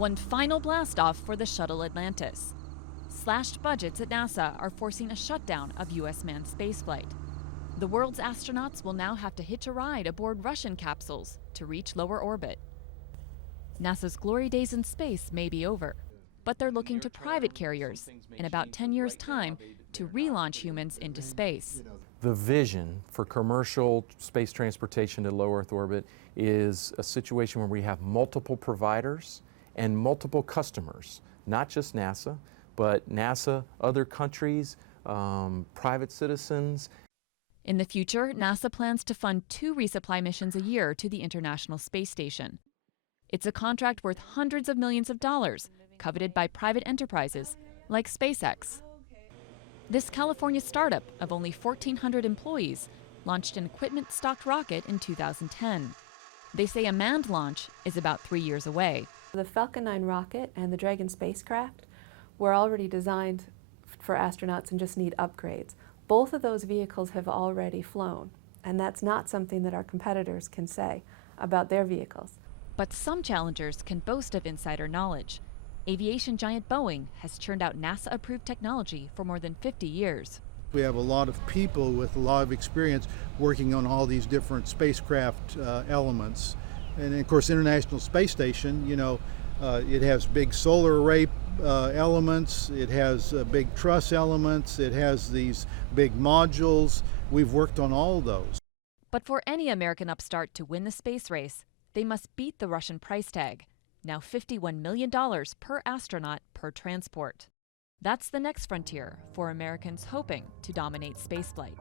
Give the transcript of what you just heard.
One final blast-off for the shuttle Atlantis. Slashed budgets at NASA are forcing a shutdown of U.S. manned spaceflight. The world's astronauts will now have to hitch a ride aboard Russian capsules to reach lower orbit. NASA's glory days in space may be over, but they're looking to private carriers in about 10 years' time to relaunch humans into space. The vision for commercial space transportation to low Earth orbit is a situation where we have multiple providers and multiple customers, not just NASA, but NASA, other countries, private citizens. In the future, NASA plans to fund 2 resupply missions a year to the International Space Station. It's a contract worth hundreds of millions of dollars, coveted by private enterprises like SpaceX. This California startup of only 1,400 employees launched an equipment-stocked rocket in 2010. They say a manned launch is about 3 years away. The Falcon 9 rocket and the Dragon spacecraft were already designed for astronauts and just need upgrades. Both of those vehicles have already flown, and that's not something that our competitors can say about their vehicles. But some challengers can boast of insider knowledge. Aviation giant Boeing has churned out NASA-approved technology for more than 50 years. We have a lot of people with a lot of experience working on all these different spacecraft elements. And of course, International Space Station, it has big solar array elements, it has big truss elements, it has these big modules. We've worked on all those. But for any American upstart to win the space race, they must beat the Russian price tag, now $51 million per astronaut per transport. That's the next frontier for Americans hoping to dominate spaceflight.